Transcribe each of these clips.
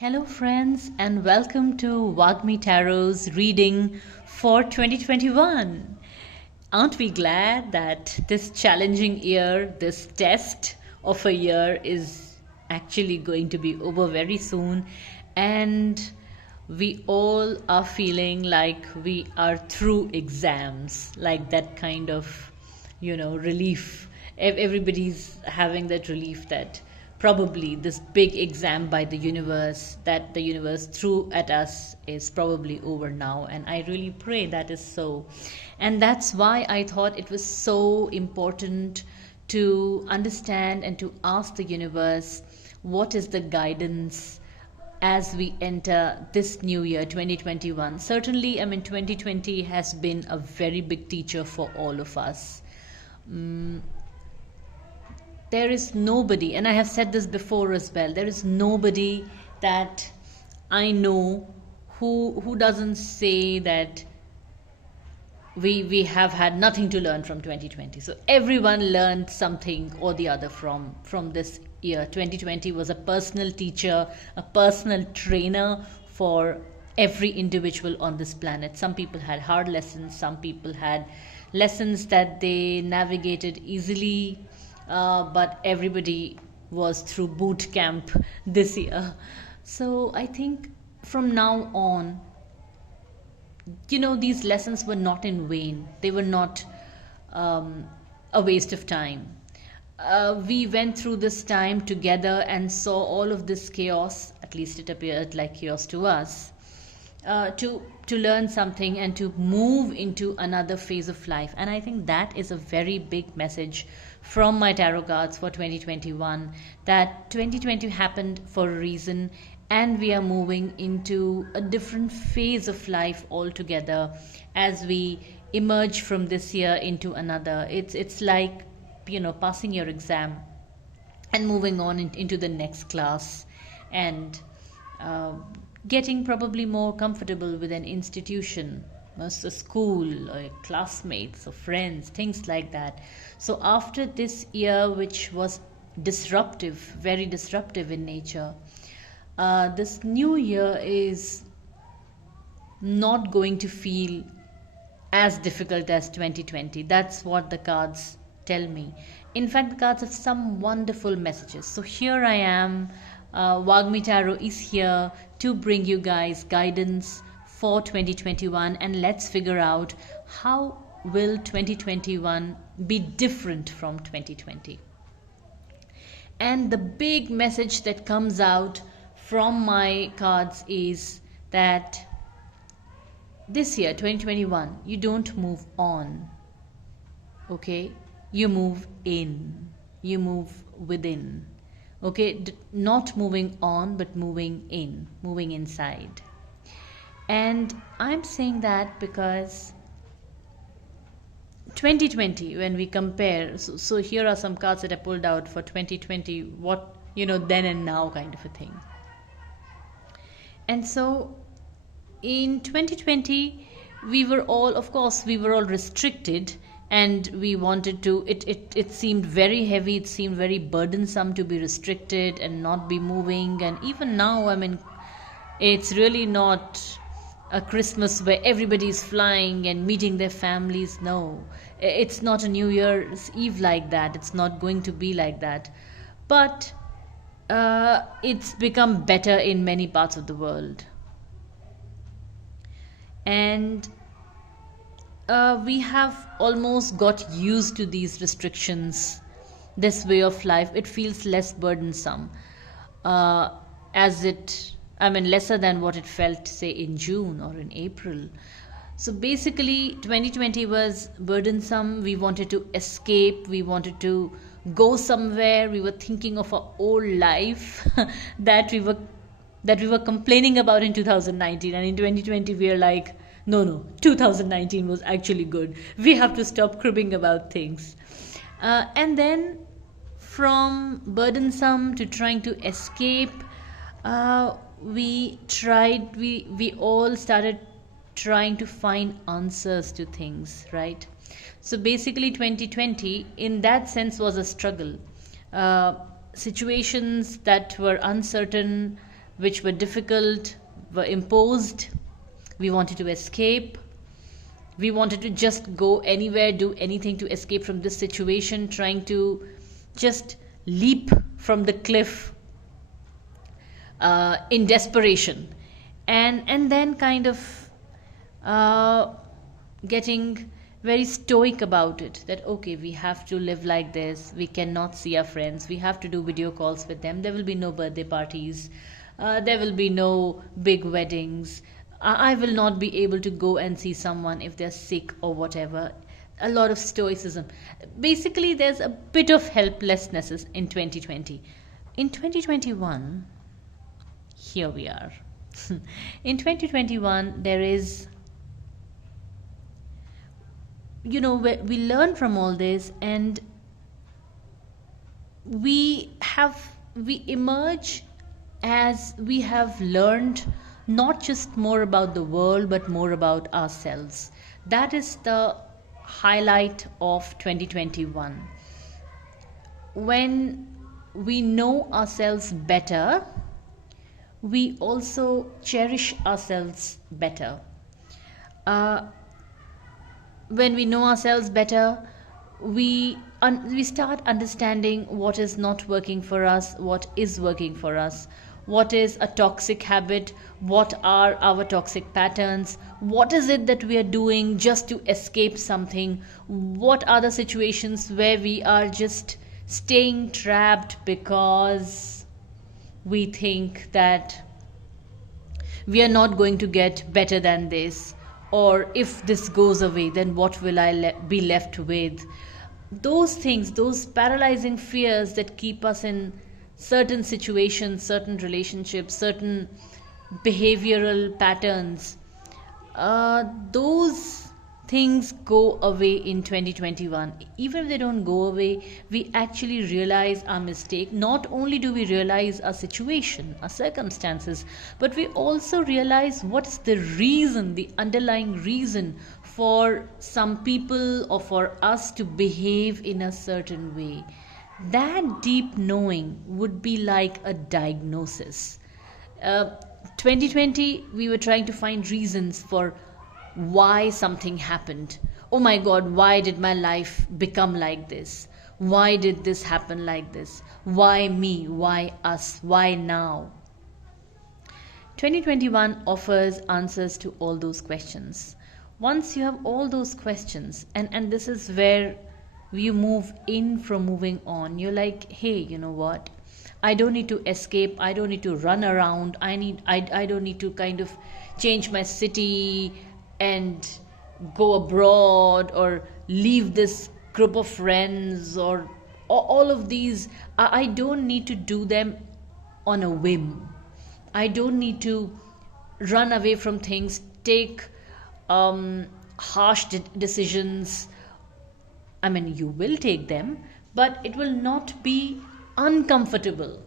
Hello, friends, and welcome to Vaagmi Tarot's reading for 2021. Aren't we glad that this challenging year, this test of a year, is actually going to be over very soon? And we all are feeling like we are through exams, like that kind of, relief. Everybody's having that relief that probably this big exam by the universe that the universe threw at us is probably over now, and I really pray that is so. And that's why I thought it was so important to understand and to ask the universe what is the guidance as we enter this new year 2021. Certainly, 2020 has been a very big teacher for all of us. There is nobody, and I have said this before as well, there is nobody that I know who doesn't say that we have had nothing to learn from 2020. So everyone learned something or the other from this year. 2020 was a personal teacher, a personal trainer for every individual on this planet. Some people had hard lessons, some people had lessons that they navigated easily, but everybody was through boot camp this year. So I think from now on, these lessons were not in vain. They were not a waste of time. We went through this time together and saw all of this chaos, at least it appeared like chaos to us, to learn something and to move into another phase of life. And I think that is a very big message from my tarot cards for 2021, that 2020 happened for a reason, and we are moving into a different phase of life altogether as we emerge from this year into another. It's like passing your exam and moving on into the next class, and getting probably more comfortable with an institution, a school, or classmates or friends, things like that. So after this year, which was disruptive, very disruptive in nature, this new year is not going to feel as difficult as 2020. That's what the cards tell me. In fact, the cards have some wonderful messages. So here I am. Vaagmi Tarot is here to bring you guys guidance for 2021, and let's figure out how will 2021 be different from 2020. And the big message that comes out from my cards is that this year 2021, you don't move on, okay? You move in, you move within, okay? Not moving on, but moving in, moving inside. And I'm saying that because 2020, when we compare, so here are some cards that I pulled out for 2020, what, then and now kind of a thing. And so in 2020, we were all restricted, and we wanted to, it seemed very heavy, it seemed very burdensome to be restricted and not be moving. And even now, it's really not a Christmas where everybody's flying and meeting their families. No, it's not a New Year's Eve like that. It's not going to be like that. But it's become better in many parts of the world. And we have almost got used to these restrictions, this way of life. It feels less burdensome, lesser than what it felt, say, in June or in April. So basically, 2020 was burdensome. We wanted to escape. We wanted to go somewhere. We were thinking of our old life that we were complaining about in 2019. And in 2020, we are like, no, 2019 was actually good. We have to stop cribbing about things. And then from burdensome to trying to escape, we all started trying to find answers to things, right? So basically 2020 in that sense was a struggle. Situations that were uncertain, which were difficult, were imposed. We wanted to escape. We wanted to just go anywhere, do anything to escape from this situation, trying to just leap from the cliff in desperation, and then kind of getting very stoic about it, that okay, we have to live like this, we cannot see our friends, we have to do video calls with them, there will be no birthday parties, there will be no big weddings, I will not be able to go and see someone if they're sick or whatever. A lot of stoicism. Basically, there's a bit of helplessness in 2020. In 2021, here we are. In 2021, there is, we learn from all this, and we emerge as we have learned not just more about the world but more about ourselves. That is the highlight of 2021. When we know ourselves better, we also cherish ourselves better. When we know ourselves better, we start understanding what is not working for us, what is working for us, what is a toxic habit, what are our toxic patterns, what is it that we are doing just to escape something, what are the situations where we are just staying trapped because we think that we are not going to get better than this, or if this goes away, then what will I be left with? Those things, those paralyzing fears that keep us in certain situations, certain relationships, certain behavioral patterns, those things go away in 2021. Even if they don't go away, we actually realize our mistake. Not only do we realize our situation, our circumstances, but we also realize what's the reason, the underlying reason for some people or for us to behave in a certain way. That deep knowing would be like a diagnosis. 2020, we were trying to find reasons for why something happened. Oh my God, why did my life become like this? Why did this happen like this? Why me? Why us? Why now? 2021 offers answers to all those questions. Once you have all those questions, and this is where you move in from moving on, you're like, hey, you know what? I don't need to escape. I don't need to run around. I don't need to kind of change my city and go abroad or leave this group of friends or all of these. I don't need to do them on a whim. I don't need to run away from things, take harsh decisions. I mean, you will take them, but it will not be uncomfortable.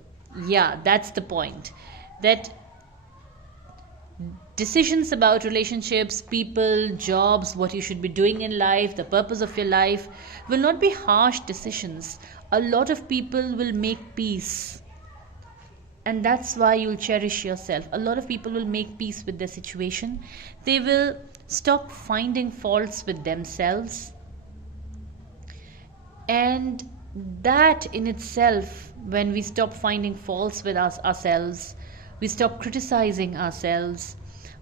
Yeah, that's the point. That decisions about relationships, people, jobs, what you should be doing in life, the purpose of your life will not be harsh decisions. A lot of people will make peace. And that's why you'll cherish yourself. A lot of people will make peace with their situation. They will stop finding faults with themselves. And that in itself, when we stop finding faults with ourselves, we stop criticizing ourselves,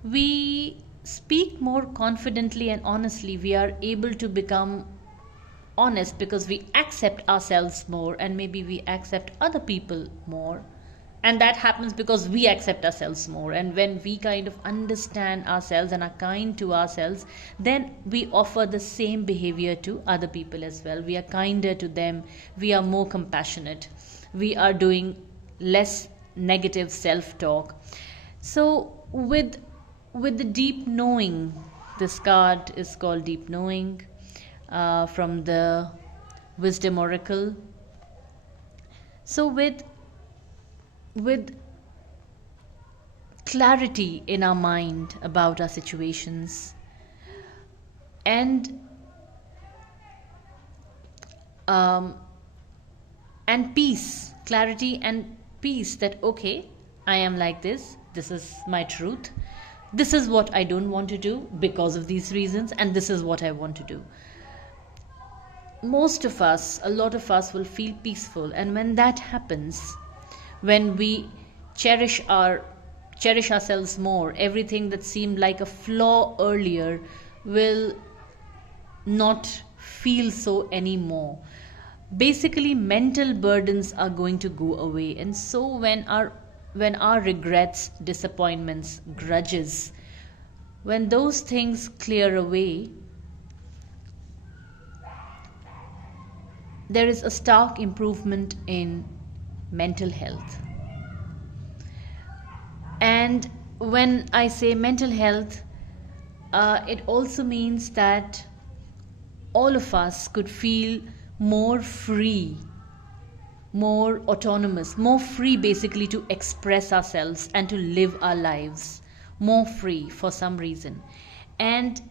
we speak more confidently and honestly. We are able to become honest because we accept ourselves more, and maybe we accept other people more. And that happens because we accept ourselves more. And when we kind of understand ourselves and are kind to ourselves, then we offer the same behavior to other people as well. We are kinder to them. We are more compassionate. We are doing less negative self-talk. So with the deep knowing, this card is called Deep Knowing, from the Wisdom Oracle. So with clarity in our mind about our situations, and peace, clarity and peace, that okay, I am like this is my truth, this is what I don't want to do because of these reasons, and this is what I want to do. Most of us, a lot of us, will feel peaceful, and when that happens, when we cherish our cherish ourselves more, everything that seemed like a flaw earlier will not feel so anymore. Basically, mental burdens are going to go away, and so when our regrets, disappointments, grudges, when those things clear away, there is a stark improvement in mental health. And when I say mental health, it also means that all of us could feel more free, more autonomous, more free basically to express ourselves and to live our lives, more free for some reason. And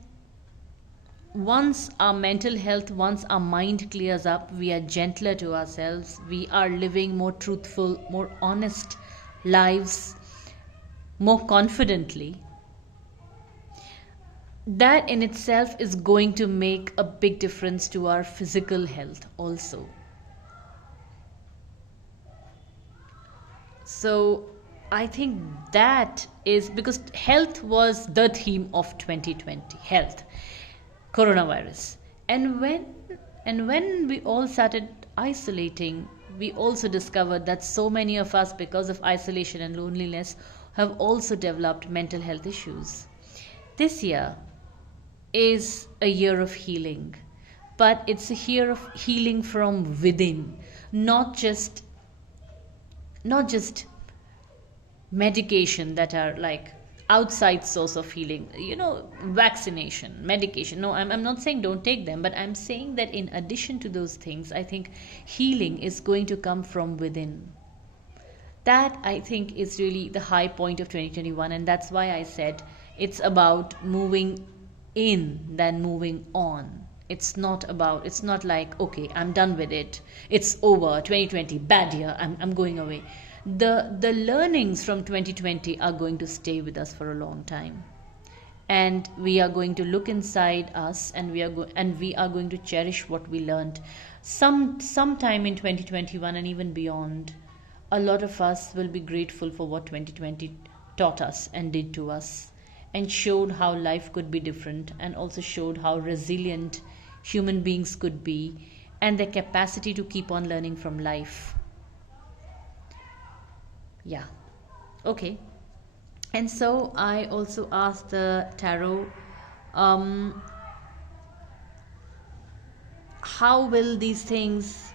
once our mental health, once our mind clears up, we are gentler to ourselves, we are living more truthful, more honest lives, more confidently. That in itself is going to make a big difference to our physical health also. So I think that is because health was the theme of 2020, health, coronavirus. And when we all started isolating, we also discovered that so many of us, because of isolation and loneliness, have also developed mental health issues. This year is a year of healing, but it's a year of healing from within, not just not just medication that are like outside source of healing, vaccination, medication. No, I'm not saying don't take them, but I'm saying that in addition to those things, I think healing is going to come from within. That I think is really the high point of 2021, and that's why I said it's about moving in than moving on. It's not like, okay, I'm done with it, it's over, 2020 bad year, I'm going away. The learnings from 2020 are going to stay with us for a long time, and we are going to look inside us, and we are going to cherish what we learned sometime in 2021 and even beyond. A lot of us will be grateful for what 2020 taught us and did to us, and showed how life could be different, and also showed how resilient human beings could be, and their capacity to keep on learning from life. Yeah. Okay. And so I also asked the tarot, um, how will these things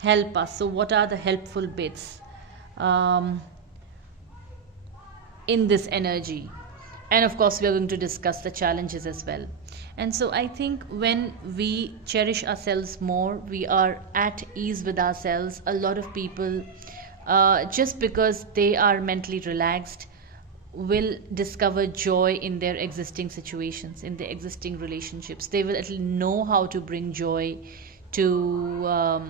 help us? So, what are the helpful bits um, in this energy? And of course, we are going to discuss the challenges as well. And so, I think when we cherish ourselves more, we are at ease with ourselves. A lot of people, just because they are mentally relaxed, will discover joy in their existing situations, in their existing relationships. They will at least know how to bring joy to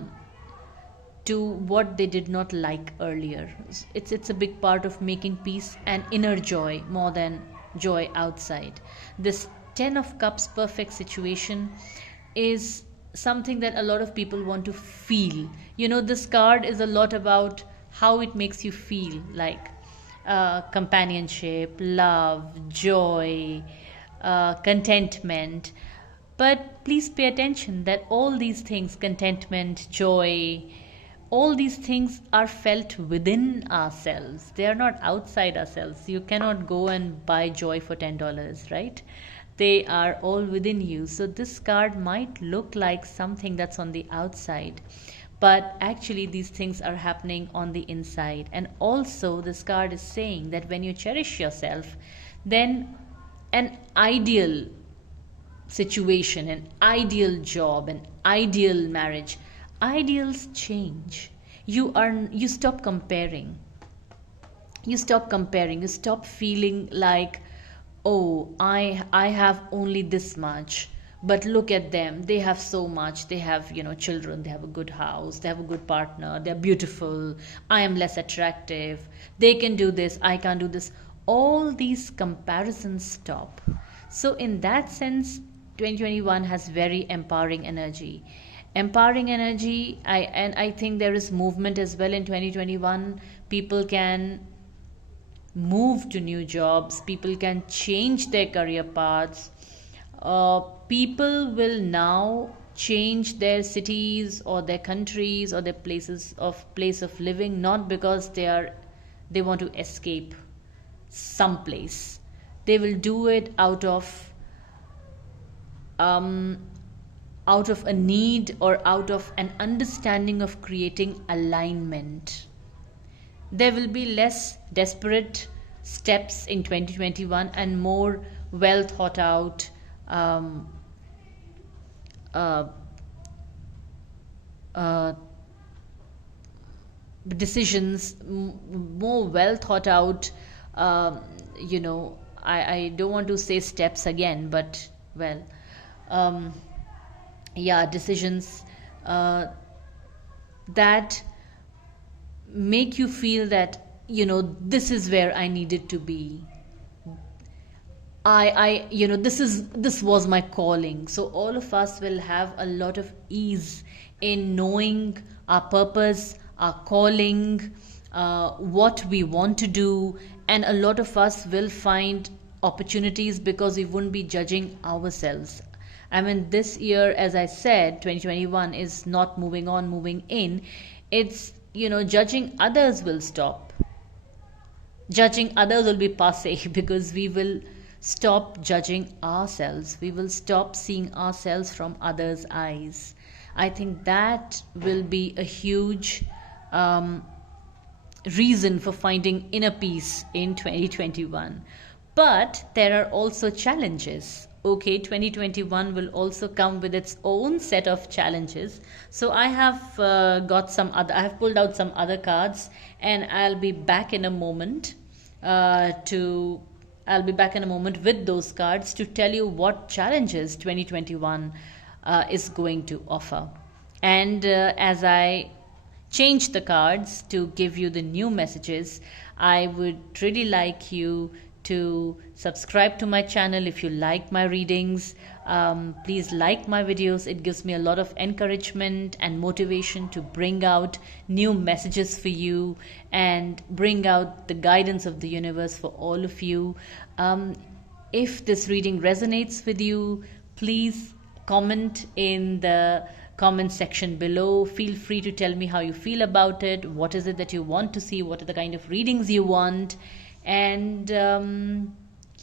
what they did not like earlier. It's a big part of making peace and inner joy more than joy outside. This 10 of cups perfect situation is something that a lot of people want to feel. This card is a lot about how it makes you feel, like companionship, love, joy, contentment. But please pay attention that all these things, contentment, joy, all these things are felt within ourselves. They are not outside ourselves. You cannot go and buy joy for $10, right? They are all within you. So this card might look like something that's on the outside, but actually these things are happening on the inside. And also this card is saying that when you cherish yourself, then an ideal situation, an ideal job, an ideal marriage, ideals change. You stop comparing. You stop feeling like, oh, I have only this much, But look at them, they have so much, they have, you know, children, they have a good house, they have a good partner, they're beautiful, I am less attractive, they can do this, I can't do this. All these comparisons stop. So in that sense, 2021 has very empowering energy. Empowering energy, I think there is movement as well in 2021. People can move to new jobs, people can change their career paths. People will now change their cities or their countries or their place of living, not because they want to escape someplace. They will do it um, out of a need or out of an understanding of creating alignment. There will be less desperate steps in 2021 and more well thought out um, uh, uh, decisions, more well thought out. You know, I don't want to say steps again, but well, um, yeah, decisions that make you feel that, you know, this is where I needed to be. You know, this was my calling. So all of us will have a lot of ease in knowing our purpose, our calling, what we want to do, and a lot of us will find opportunities because we wouldn't be judging ourselves. I mean, this year, as I said, 2021 is not moving on, moving in. It's, you know, judging others will stop. Judging others will be passe because we will stop judging ourselves. We will stop seeing ourselves from others' eyes. I think that will be a huge reason for finding inner peace in 2021. But there are also challenges. Okay, 2021 will also come with its own set of challenges. So I have I have pulled out some other cards, and I'll be back in a moment with those cards to tell you what challenges 2021 is going to offer. And as I change the cards to give you the new messages, I would really like you to subscribe to my channel if you like my readings. Please like my videos. It gives me a lot of encouragement and motivation to bring out new messages for you and bring out the guidance of the universe for all of you. If this reading resonates with you, please comment in the comment section below. Feel free to tell me how you feel about it. What is it that you want to see? What are the kind of readings you want? And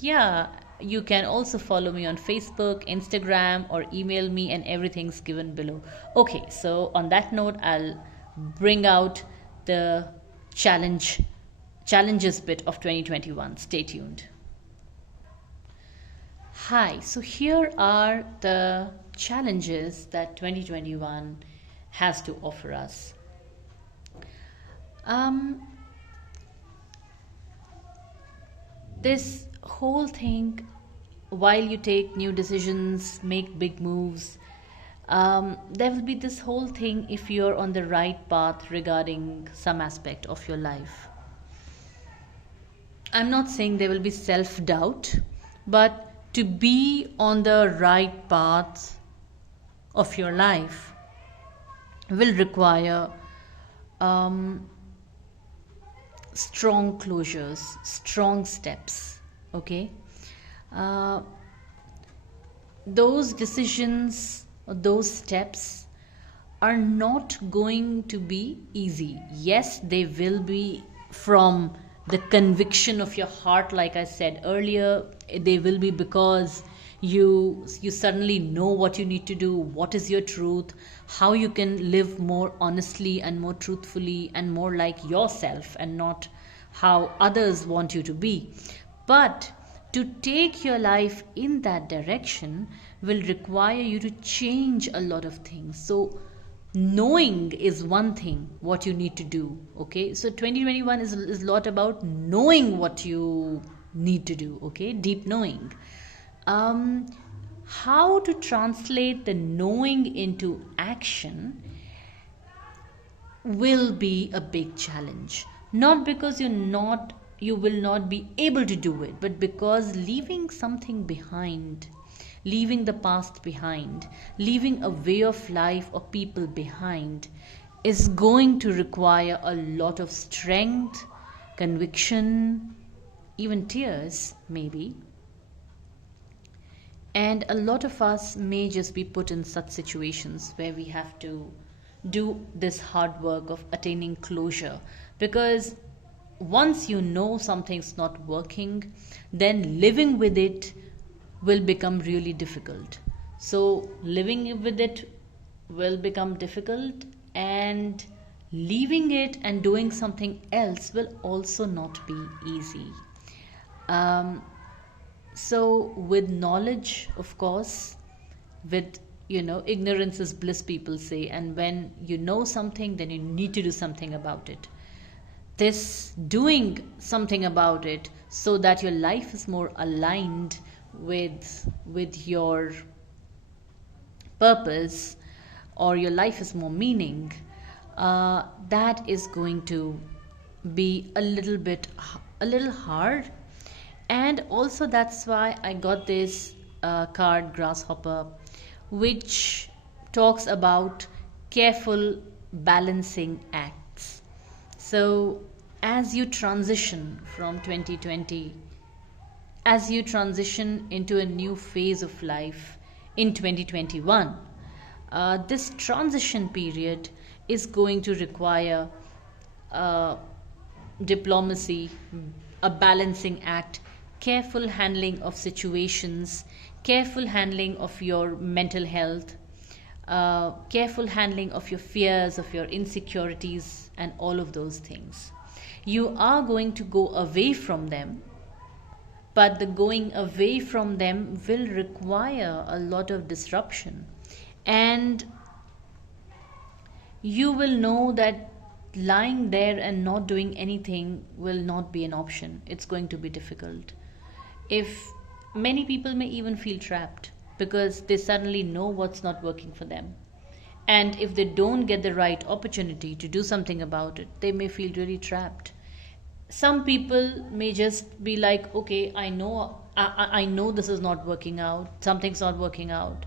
yeah, you can also follow me on Facebook, Instagram, or email me, and everything's given below. Okay, so on that note, I'll bring out the challenges bit of 2021. Stay tuned. Hi, so here are the challenges that 2021 has to offer us. This whole thing, while you take new decisions, make big moves, there will be this whole thing if you're on the right path regarding some aspect of your life. I'm not saying there will be self doubt, but to be on the right path of your life will require strong closures, strong steps. Okay, those decisions or those steps are not going to be easy. Yes, they will be from the conviction of your heart, like I said earlier. They will be because you suddenly know what you need to do, what is your truth, how you can live more honestly and more truthfully and more like yourself and not how others want you to be. But to take your life in that direction will require you to change a lot of things. So knowing is one thing what you need to do. Okay, so 2021 is a lot about knowing what you need to do. Okay, deep knowing. how to translate the knowing into action will be a big challenge. Not because you will not be able to do it, but because leaving something behind, leaving the past behind, leaving a way of life or people behind is going to require a lot of strength, conviction, even tears, maybe. And a lot of us may just be put in such situations where we have to do this hard work of attaining closure. Because once you know something's not working, then living with it will become really difficult. So, living with it will become difficult, and leaving it and doing something else will also not be easy. Um, so, with knowledge, of course, with ignorance is bliss, people say, and when you know something, then you need to do something about it. This doing something about it so that your life is more aligned with your purpose, or your life is more meaning, that is going to be a little hard. And also that's why I got this card, grasshopper, which talks about careful balancing acts. So as you transition from 2020, as you transition into a new phase of life in 2021, this transition period is going to require diplomacy, a balancing act, careful handling of situations, careful handling of your mental health, careful handling of your fears, of your insecurities, and all of those things. You are going to go away from them, but the going away from them will require a lot of disruption. And you will know that lying there and not doing anything will not be an option. It's going to be difficult. If many people may even feel trapped because they suddenly know what's not working for them. And if they don't get the right opportunity to do something about it, they may feel really trapped. Some people may just be like, okay, I know this is not working out, something's not working out,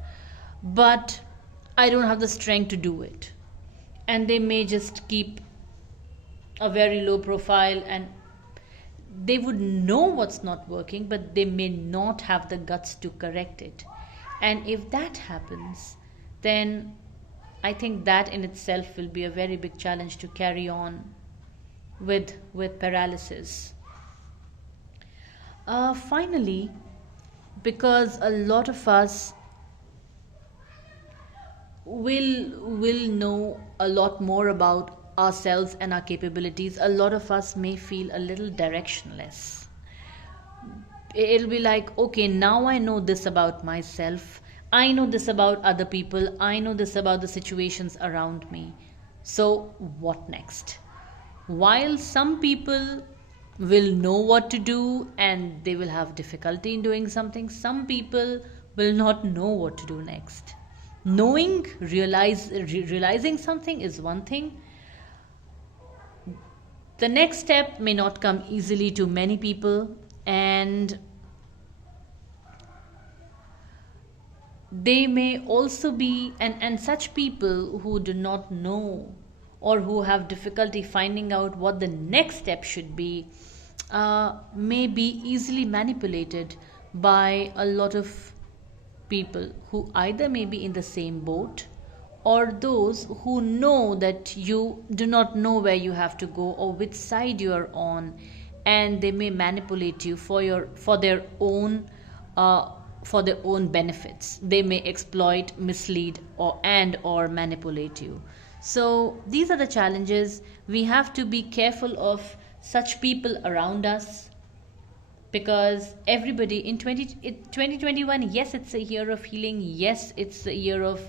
but I don't have the strength to do it. And they may just keep a very low profile, and they would know what's not working, but they may not have the guts to correct it. And if that happens, then I think that in itself will be a very big challenge to carry on with paralysis. Finally, because a lot of us will know a lot more about ourselves and our capabilities, a lot of us may feel a little directionless. It'll be like, okay, now I know this about myself, I know this about other people, I know this about the situations around me, so what next? While some people will know what to do and they will have difficulty in doing something, some people will not know what to do next. Realizing something is one thing. The next step may not come easily to many people, and they may also be, and such people who do not know or who have difficulty finding out what the next step should be, may be easily manipulated by a lot of people who either may be in the same boat, or those who know that you do not know where you have to go or which side you are on, and they may manipulate you for their own benefits. They may exploit, mislead, or manipulate you. So these are the challenges. We have to be careful of such people around us, because everybody in 2021, yes, it's a year of healing, yes, it's a year of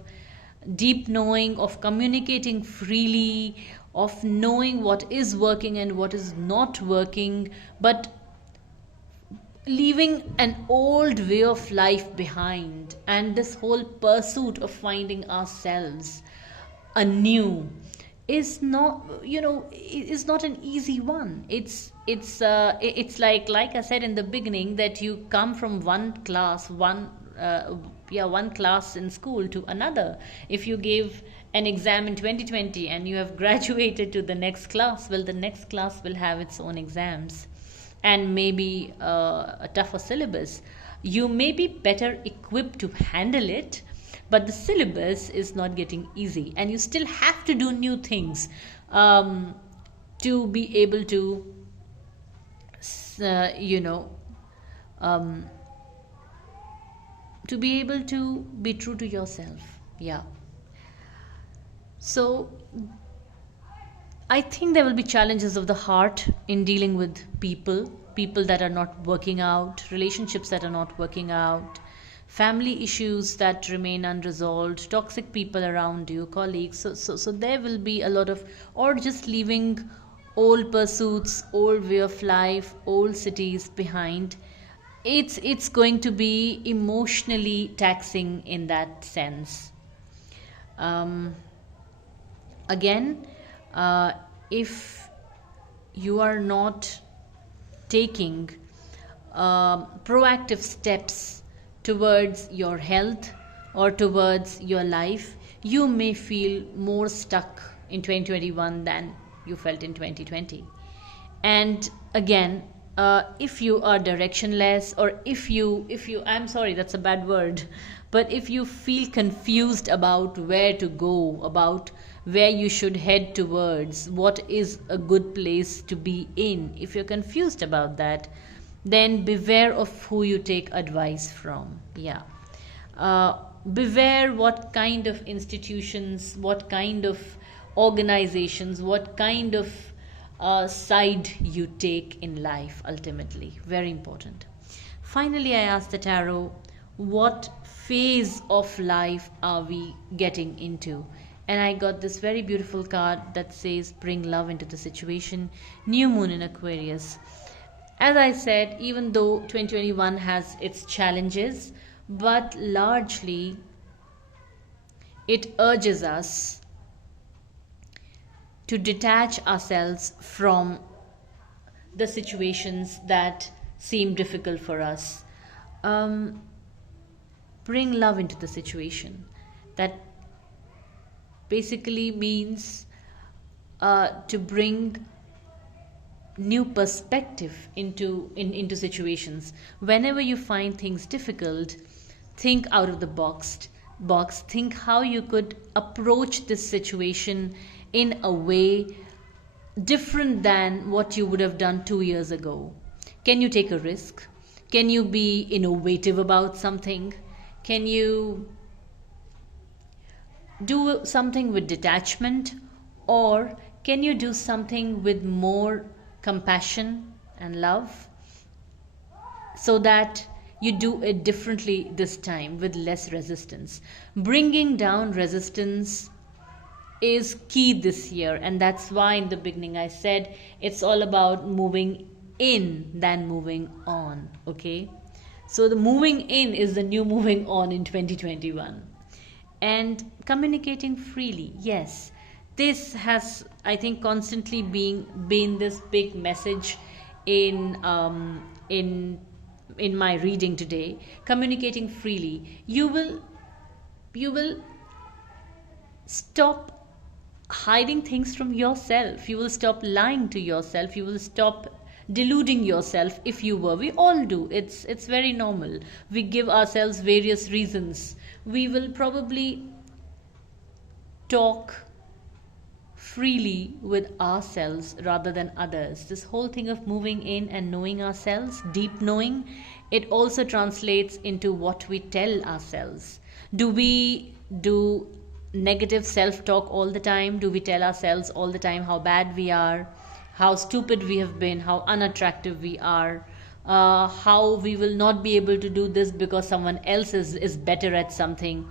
deep knowing, of communicating freely, of knowing what is working and what is not working. But leaving an old way of life behind, and this whole pursuit of finding ourselves anew is not, is not an easy one. It's like I said in the beginning, that you come from one class in school to another. If you gave an exam in 2020 and you have graduated to the next class, well, the next class will have its own exams and maybe a tougher syllabus. You may be better equipped to handle it, but the syllabus is not getting easy, and you still have to do new things to be able to, uh, you know, um, to be able to be true to yourself. Yeah. So I think there will be challenges of the heart in dealing with people that are not working out, relationships that are not working out, family issues that remain unresolved, toxic people around you, colleagues. So there will be a lot of, or just leaving old pursuits, old way of life, old cities behind. It's going to be emotionally taxing in that sense. Um, Again, if you are not taking proactive steps towards your health or towards your life, you may feel more stuck in 2021 than you felt in 2020. And again, if you are directionless, or if you I'm sorry, that's a bad word, but if you feel confused about where to go, about where you should head towards, what is a good place to be in, if you're confused about that, then beware of who you take advice from. Yeah. Beware what kind of institutions, what kind of organizations, what kind of side you take in life ultimately. Very important. Finally, I asked the tarot, what phase of life are we getting into? And I got this very beautiful card that says, bring love into the situation, new moon in Aquarius. As I said, even though 2021 has its challenges, but largely it urges us to detach ourselves from the situations that seem difficult for us. Bring love into the situation. That basically means to bring new perspective into situations. Whenever you find things difficult, think out of the box. Think how you could approach this situation in a way different than what you would have done 2 years ago. Can you take a risk? Can you be innovative about something? Can you do something with detachment, or can you do something with more compassion and love, so that you do it differently this time with less resistance? Bringing down resistance is key this year, and that's why in the beginning I said it's all about moving in than moving on. Okay, so the moving in is the new moving on in 2021. And communicating freely, yes, this has, I think, constantly been this big message in in my reading today. Communicating freely, you will stop hiding things from yourself. You will stop lying to yourself. You will stop deluding yourself. If you were, we all do, it's very normal. We give ourselves various reasons. We will probably talk freely with ourselves rather than others. This whole thing of moving in and knowing ourselves, deep knowing, it also translates into what we tell ourselves. Do we do negative self talk all the time? Do we tell ourselves all the time how bad we are, how stupid we have been, how unattractive we are, how we will not be able to do this because someone else is better at something?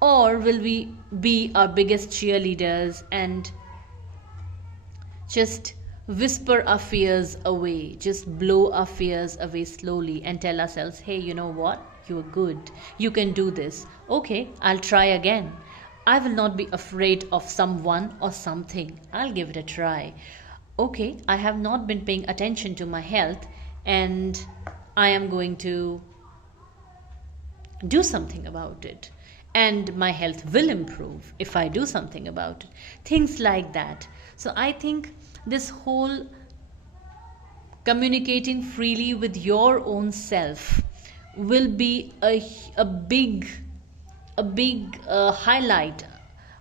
Or will we be our biggest cheerleaders and just whisper our fears away, just blow our fears away slowly and tell ourselves, hey, you know what? You are good. You can do this. Okay, I'll try again. I will not be afraid of someone or something. I'll give it a try. Okay, I have not been paying attention to my health, and I am going to do something about it. And my health will improve if I do something about it. Things like that. So I think this whole communicating freely with your own self will be a big highlight,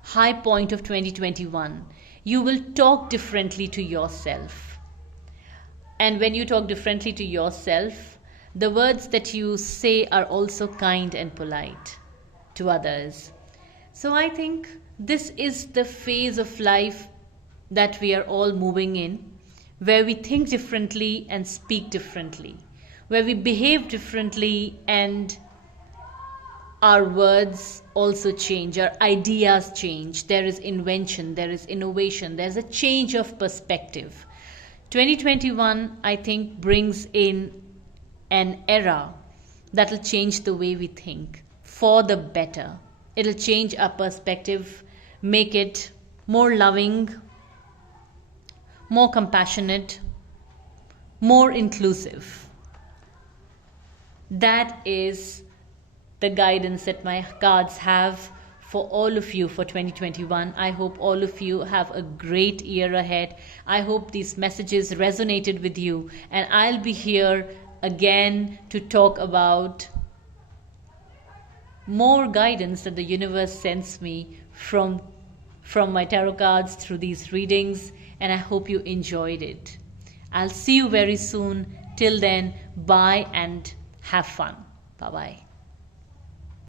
high point of 2021. You will talk differently to yourself. And when you talk differently to yourself, the words that you say are also kind and polite to others. So I think this is the phase of life that we are all moving in, where we think differently and speak differently, where we behave differently and our words also change, our ideas change. There is invention, there is innovation, there's a change of perspective. 2021, I think, brings in an era that will change the way we think for the better. It'll change our perspective, make it more loving, more compassionate, more inclusive. That is the guidance that my cards have for all of you for 2021. I hope all of you have a great year ahead. I hope these messages resonated with you, and I'll be here again to talk about more guidance that the universe sends me from my tarot cards through these readings, and I hope you enjoyed it. I'll see you very soon. Till then, bye and have fun. Bye bye.